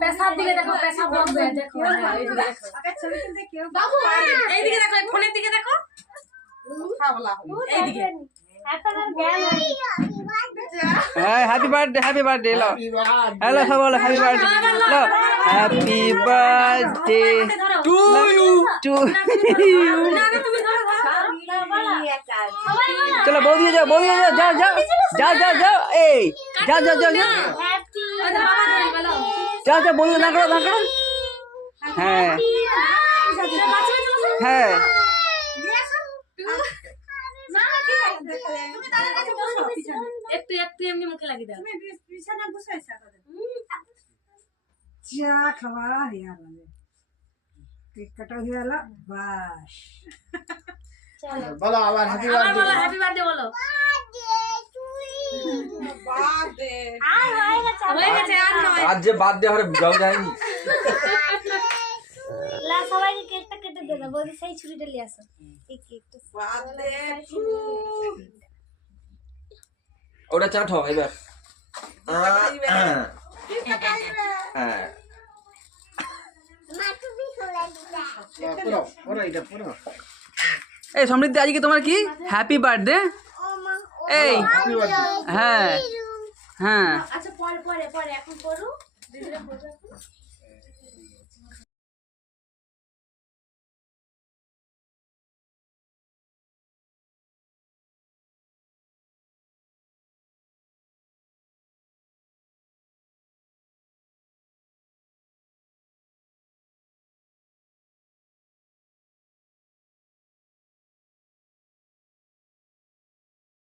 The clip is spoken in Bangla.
পেশাব দিকে দেখো, পেশাব বন্ধ দেখো, এইদিকে দেখো, ফোনের দিকে দেখো, এইদিকে। হ্যাপি বার্থডে লো। হ্যালো সব বলো হ্যাপি বার্থডে লো। Happy birthday to you. চলো বৌদি যাও যাও যাও যাও যাও যাও এই যাও যাও যাও যাও যাও যাও বৌদি না করো হ্যাঁ হ্যাঁ একটু একটু এমনি মুখে লাগিয়ে দাও। চা খাওয়া হয়ে গেল, কেক কাটা হয়ে গেল, বাস বলো আবার হ্যাপি আবার বার্থডে। বলো হ্যাপি বার্থডে বলো। হয়ে গেছে আর নয়। আজ যে বাদ দিয়ে হবে যাও যায়নি। লা সবাইকে কেকটা কেটে দে দাও, বৌদি সেই ছুরিটা নিয়ে আসো। এই কেকটা ওটা চাট এবার। হ্যাঁ পুরো পুরো এটা পুরো এই সমৃদ্ধি আজকে তোমার কি হ্যাপি বার্থডে এই হ্যাপি বার্থডে। হ্যাঁ হ্যাঁ আচ্ছা পরে পরে পরে এখন করো দিদিরা করো।